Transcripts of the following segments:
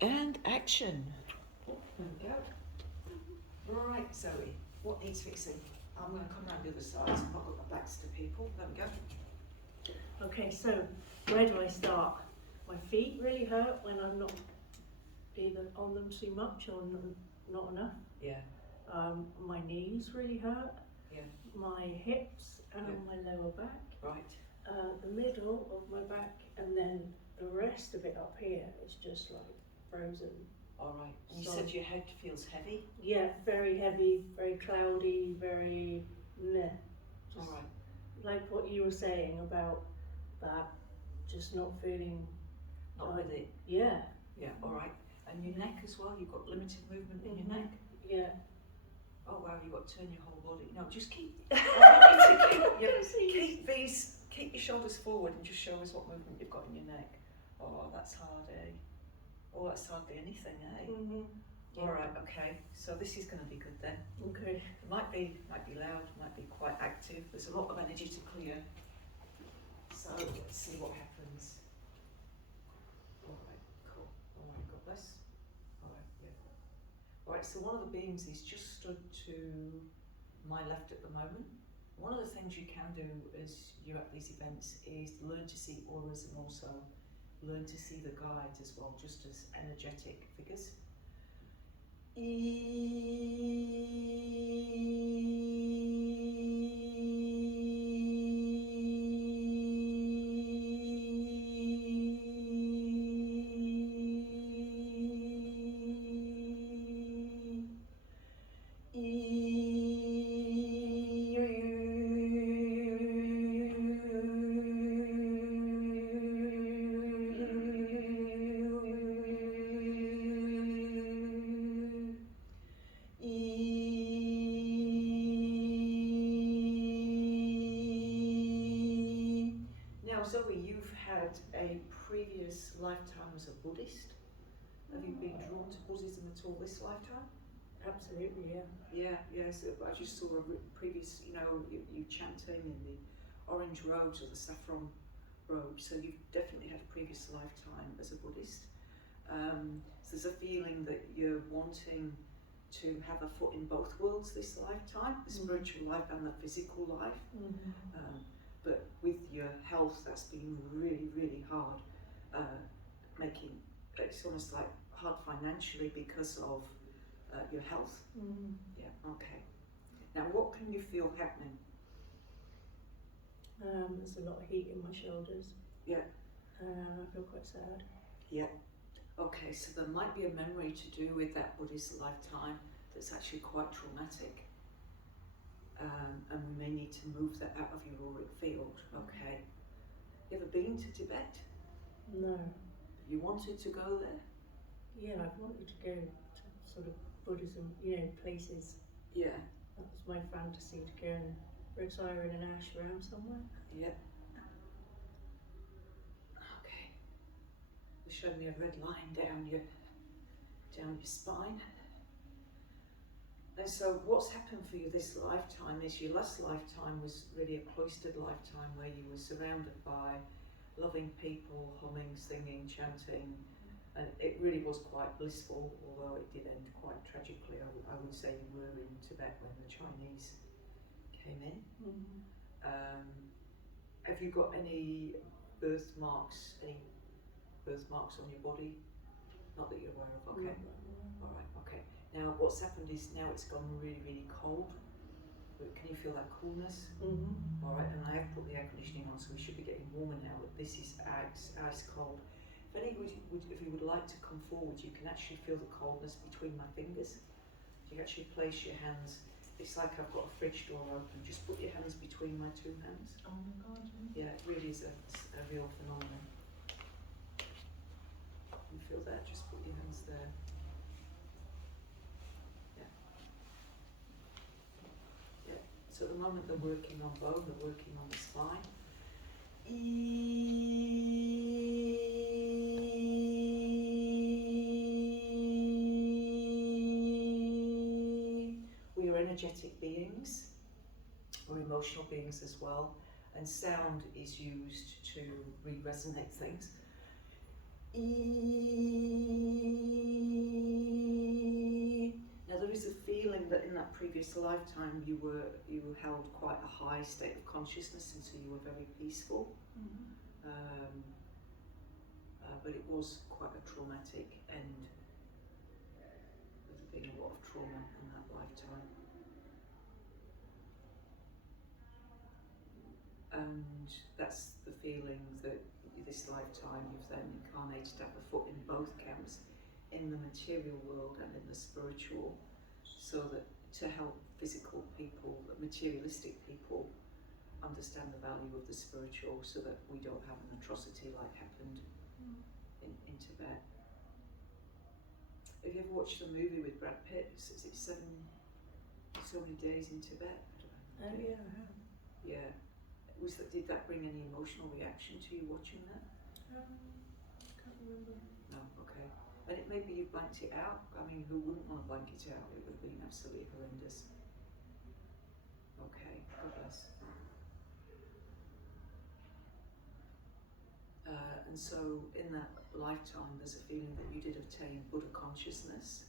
And action. There we go. Right, Zoe, what needs fixing? I'm going to come round the other side, so I've not got my backs to people. There we go. Okay, so where do I start? My feet really hurt when I'm not either on them too much or not enough. Yeah. My knees really hurt. Yeah. My hips and my lower back. Right. The middle of my back, and then the rest of it up here is just like frozen. All right. And you said your head feels heavy? Yeah, very heavy, very cloudy, very meh. All right. Like what you were saying about that, just not feeling. Not with it? Yeah. Yeah, all right. And your neck as well? You've got limited movement in your neck? Yeah. Oh wow, you've got to turn your whole body. No, just keep keep your shoulders forward and just show us what movement you've got in your neck. Oh, that's hard, eh? Oh, that's hardly anything, eh? Yeah. All right, okay. So this is going to be good then. Okay. It might be loud, might be quite active. There's a lot of energy to clear. So let's see what happens. All right, cool. All right, God bless. All right, yeah. All right, so one of the beings is just stood to my left at the moment. One of the things you can do as you're at these events is learn to see auras and also learn to see the guides as well, just as energetic figures. Now, Zoe, you've had a previous lifetime as a Buddhist. Have you been drawn to Buddhism at all this lifetime? Absolutely, yeah. Yeah. So I just saw a previous, you chanting in the orange robes or the saffron robes. So you've definitely had a previous lifetime as a Buddhist. So there's a feeling that you're wanting to have a foot in both worlds this lifetime, the spiritual life and the physical life. But with your health, that's been really, really hard. It's almost like hard financially because of your health. Yeah, okay. Now, what can you feel happening? There's a lot of heat in my shoulders. Yeah. I feel quite sad. Yeah. Okay, so there might be a memory to do with that Buddhist lifetime that's actually quite traumatic. And we may need to move that out of your auric field. Okay. You ever been to Tibet? No. You wanted to go there? Yeah, I've wanted to go to sort of Buddhism, places. Yeah. That was my fantasy, to go and retire in an ashram somewhere. Yeah. Okay. You're showing me a red line down your spine. And so what's happened for you this lifetime is your last lifetime was really a cloistered lifetime where you were surrounded by loving people, humming, singing, chanting, and it really was quite blissful, although it did end quite tragically. I would say you were in Tibet when the Chinese came in. Have you got any birthmarks on your body? Not that you're aware of, okay. All right, okay. Now what's happened is now it's gone really, really cold. Can you feel that coolness? All right, and I have put the air conditioning on, so we should be getting warmer now, but this is ice cold. If you would like to come forward, you can actually feel the coldness between my fingers. You actually place your hands, it's like I've got a fridge door open, just put your hands between my two hands. Oh my God. Yeah, it really is a real phenomenon. You feel that? Just put your hands there. So at the moment they're working on bone, they're working on the spine. We are energetic beings, we're emotional beings as well, and sound is used to re-resonate things. that previous lifetime you held quite a high state of consciousness, and so you were very peaceful. But it was quite a traumatic end. There's been a lot of trauma in that lifetime. And that's the feeling that this lifetime you've then incarnated to have a foot in both camps, in the material world and in the spiritual, so that to help physical people, materialistic people, understand the value of the spiritual, so that we don't have an atrocity like happened in Tibet. Have you ever watched a movie with Brad Pitt? Is it so many days in Tibet? Oh yeah, I have. Yeah. Did that bring any emotional reaction to you watching that? Can't remember. No, okay. And maybe you blanked it out. I mean, who wouldn't want to blank it out? It would have been absolutely horrendous. Okay, God bless. And so in that lifetime, there's a feeling that you did obtain Buddha consciousness.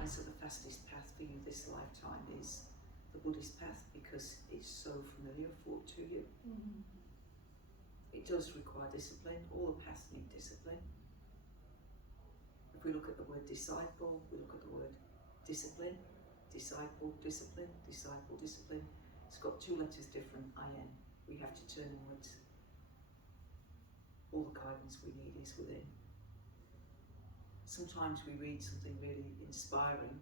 And so the fastest path for you this lifetime is the Buddhist path, because it's so familiar to you. It does require discipline. All the paths need discipline. If we look at the word disciple, we look at the word discipline, disciple, discipline, disciple, discipline. It's got two letters different, IN. We have to turn inwards. All the guidance we need is within. Sometimes we read something really inspiring,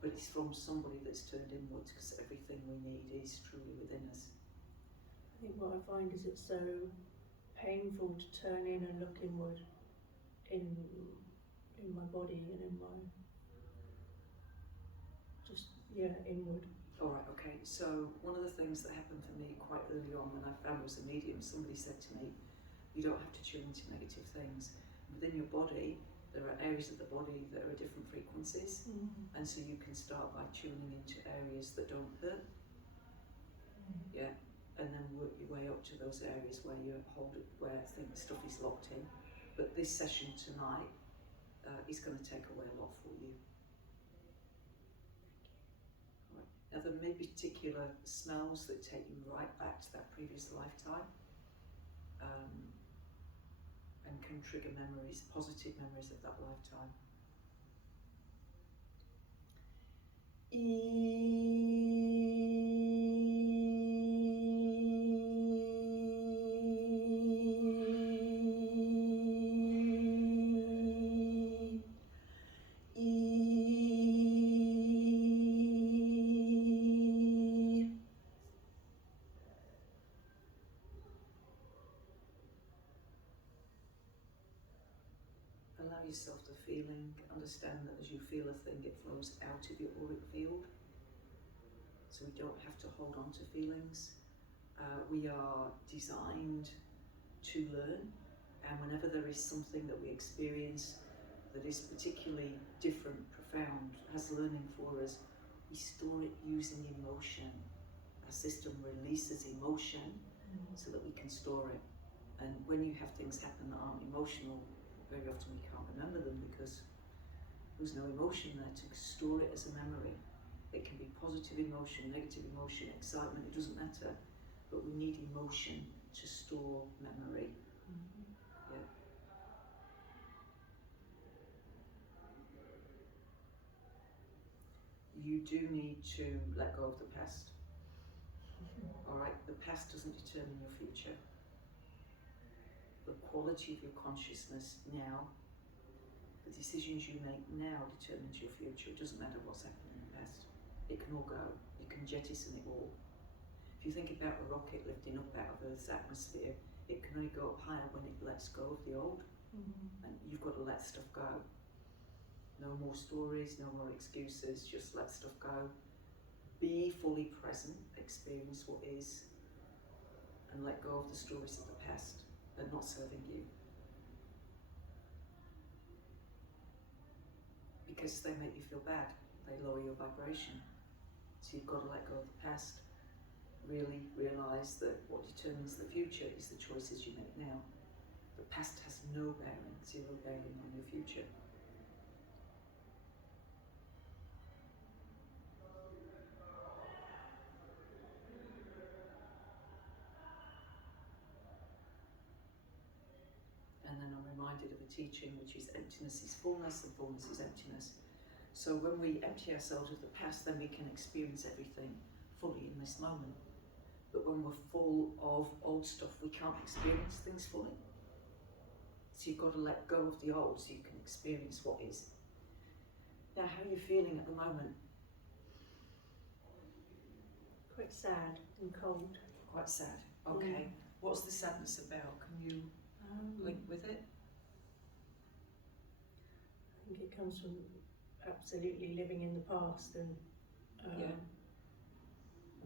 but it's from somebody that's turned inwards, because everything we need is truly within us. I think what I find is it's so painful to turn in and look inward in my body and in my inward. All right, okay. So one of the things that happened for me quite early on when I found I was a medium, somebody said to me, you don't have to tune into negative things. Within your body, there are areas of the body that are at different frequencies, and so you can start by tuning into areas that don't hurt, yeah, and then work your way up to those areas where you hold it, where stuff is locked in. But this session tonight is going to take away a lot for you. Right. Now there may be particular smells that take you right back to that previous lifetime. And can trigger memories, positive memories of that lifetime. Allow yourself the feeling, understand that as you feel a thing, it flows out of your auric field. So we don't have to hold on to feelings. We are designed to learn, and whenever there is something that we experience that is particularly different, profound, has learning for us, we store it using emotion. Our system releases emotion so that we can store it. And when you have things happen that aren't emotional, very often we can't remember them because there's no emotion there to store it as a memory. It can be positive emotion, negative emotion, excitement, it doesn't matter. But we need emotion to store memory. Yeah. You do need to let go of the past. Alright, the past doesn't determine your future. The quality of your consciousness now, the decisions you make now determines your future. It doesn't matter what's happened in the past. It can all go. You can jettison it all. If you think about a rocket lifting up out of Earth's atmosphere, it can only go up higher when it lets go of the old. And you've got to let stuff go. No more stories, no more excuses, just let stuff go. Be fully present, experience what is, and let go of the stories of the past. They're not serving you. Because they make you feel bad. They lower your vibration. So you've got to let go of the past. Really realise that what determines the future is the choices you make now. The past has no bearing, zero bearing on your future. bit of a teaching, which is emptiness is fullness and fullness is emptiness. So when we empty ourselves of the past, then we can experience everything fully in this moment. But when we're full of old stuff, we can't experience things fully. So you've got to let go of the old so you can experience what is. Now, how are you feeling at the moment? Quite sad and cold. Quite sad. Okay. What's the sadness about? Can you link with it? I think it comes from absolutely living in the past and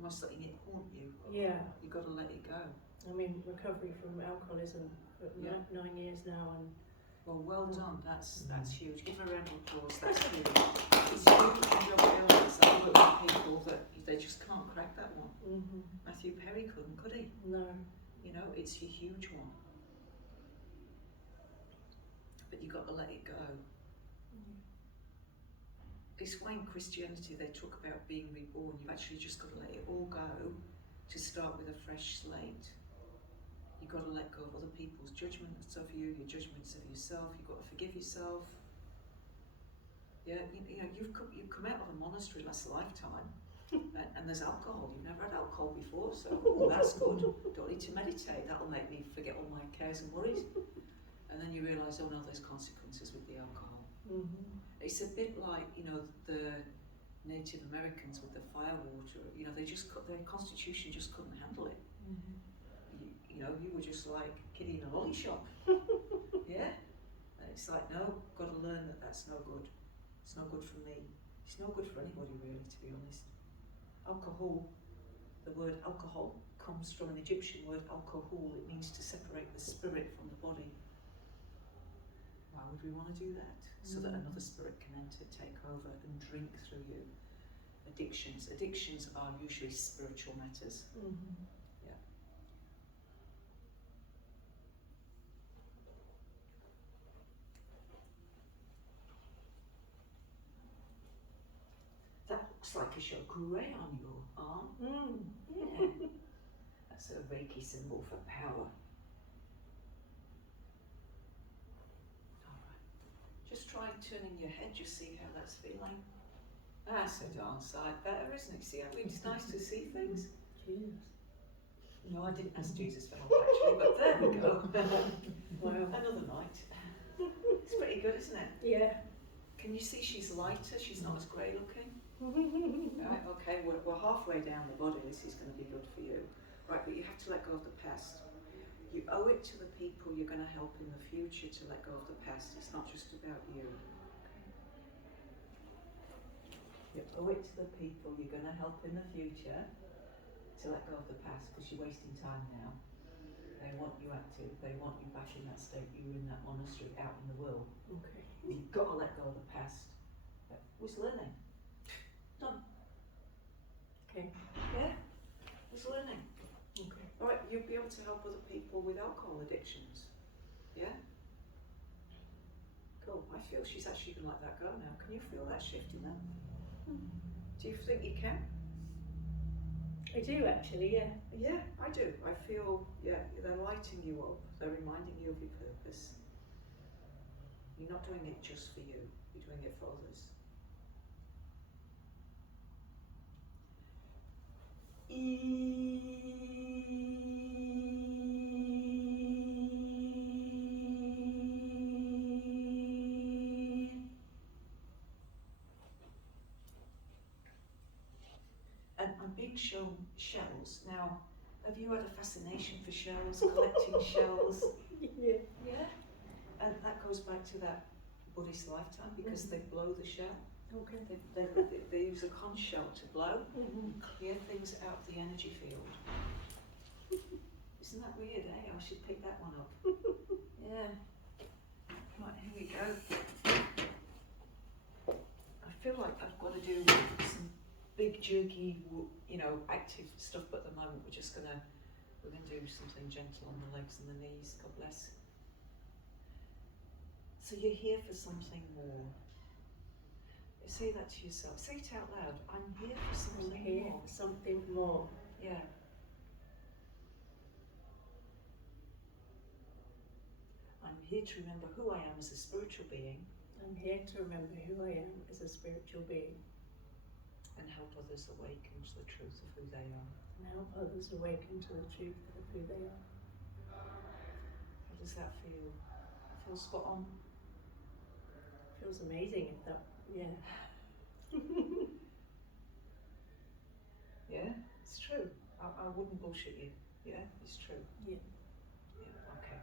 Almost letting it haunt you. Yeah. You've got to let it go. I'm in recovery from alcoholism for 9 years now, and Well done. That's huge. Give her a round of applause. That's huge. It's huge. And you'll realise that I work with people that they just can't crack that one. Matthew Perry couldn't, could he? No. You know, it's a huge one. But you've got to let it go. It's why in Christianity they talk about being reborn. You've actually just got to let it all go to start with a fresh slate. You've got to let go of other people's judgments of you, your judgments of yourself. You've got to forgive yourself. Yeah, you know, you've come out of a monastery last lifetime, and there's alcohol. You've never had alcohol before, so that's good. Don't need to meditate. That'll make me forget all my cares and worries. And then you realise, oh no, there's consequences with the alcohol. It's a bit like, you know, the Native Americans with the fire water. You know, their constitution just couldn't handle it. You know, you were just like a kiddie in a lolly shop. Yeah? And it's like, no, got to learn that that's no good. It's no good for me. It's no good for anybody really, to be honest. Alcohol, the word alcohol comes from an Egyptian word alcohol. It means to separate the spirit from the body. Why would we want to do that? So that another spirit can enter, take over and drink through you. Addictions are usually spiritual matters. Yeah. That looks like a chakra on your arm. Yeah. That's a Reiki symbol for power. Just try turning your head, just see how that's feeling. That's a darn sight better, isn't it? See how it's nice to see things? Jesus. No, I didn't ask Jesus for help actually, but there we go. Wow. Another night. It's pretty good, isn't it? Yeah. Can you see she's lighter? She's not as grey looking? Right, okay, we're halfway down the body. This is going to be good for you. Right, but you have to let go of the past. You owe it to the people you're going to help in the future to let go of the past. It's not just about you. You owe it to the people you're going to help in the future to let go of the past, because you're wasting time now. They want you active. They want you back in that state you were in that monastery, out in the world. Okay. You've got to let go of the past. It's learning. Done. Okay. Yeah? It's learning. Okay. Right, you'll be able to help other people with alcohol addictions. Yeah? Cool. I feel she's actually going to let that go now. Can you feel that shift in that? Do you think you can? I do actually, yeah. Yeah, I do. I feel, yeah, they're lighting you up. They're reminding you of your purpose. You're not doing it just for you. You're doing it for others. And I'm being shown shells. Now, have you had a fascination for shells, collecting shells? Yeah. Yeah. And that goes back to that Buddhist lifetime, because they blow the shell. Okay. They use a conch shell to blow, clear things out of the energy field. Isn't that weird, eh? I should pick that one up. Yeah. Right, here we go. I feel like I've got to do some big jerky, you know, active stuff, but at the moment we're gonna do something gentle on the legs and the knees. God bless. So you're here for something more. Say that to yourself. Say it out loud. I'm here for something I'm here more. for something more. Yeah. I'm here to remember who I am as a spiritual being. I'm here to remember who I am as a spiritual being. And help others awaken to the truth of who they are. And help others awaken to the truth of who they are. How does that feel? Feel spot on? Feels amazing if that, yeah. Yeah, it's true. I wouldn't bullshit you. Yeah, it's true. Yeah. Yeah, okay.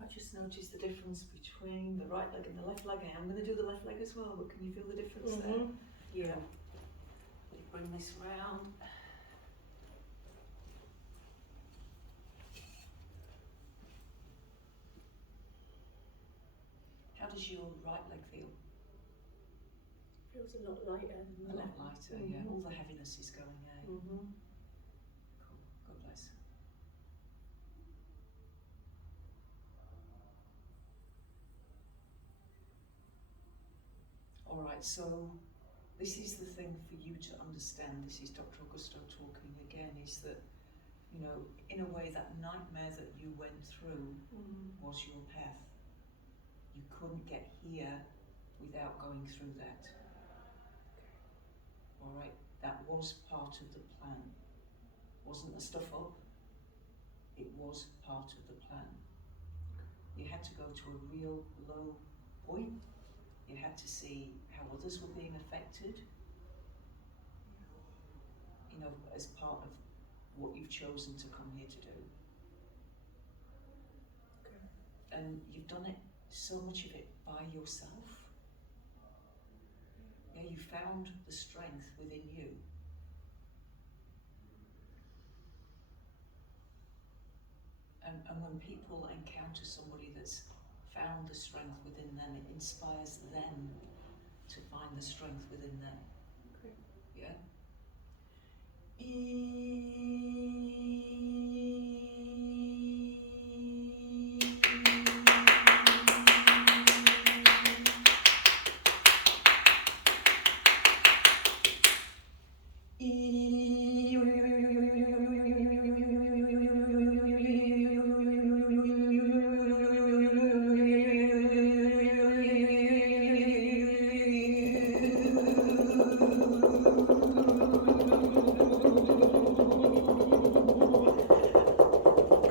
I just noticed the difference between the right leg and the left leg. I'm going to do the left leg as well, but can you feel the difference there? Yeah. Bring this round. How does your right leg feel? Feels a lot lighter than A the lot left. lighter, yeah. All the heaviness is going out. Mm-hmm. Cool. God bless. All right, so this is the thing for you to understand. This is Dr. Augusto talking again, is that, you know, in a way, that nightmare that you went through was your path. You couldn't get here without going through that. All right, that was part of the plan. Wasn't the stuff up? It was part of the plan. You had to go to a real low point. You had to see how others were being affected, you know, as part of what you've chosen to come here to do. Okay. And you've done it, so much of it, by yourself. Yeah, you found the strength within you. And when people encounter somebody that's found the strength within them, it inspires them to find the strength within them. Okay. Yeah?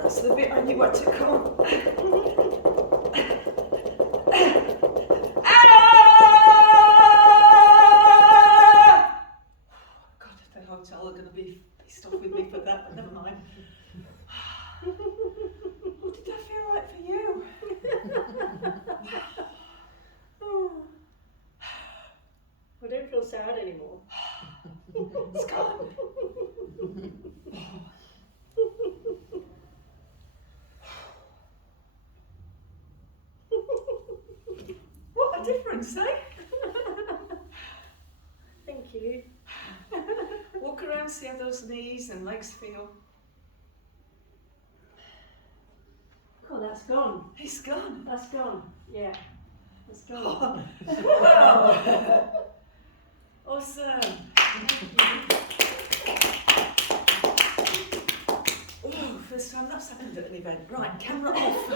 That's the bit I knew what to come. God, the hotel are going to be pissed off with me for that, but never mind. Oh, did that feel right for you? I don't feel sad anymore. It's gone. What a difference, eh? Thank you. Walk around, see how those knees and legs feel. Oh, that's gone. It's gone. That's gone. Yeah. It's gone. Wow. Awesome. Oh, first time that's happened at an event. Right, camera off.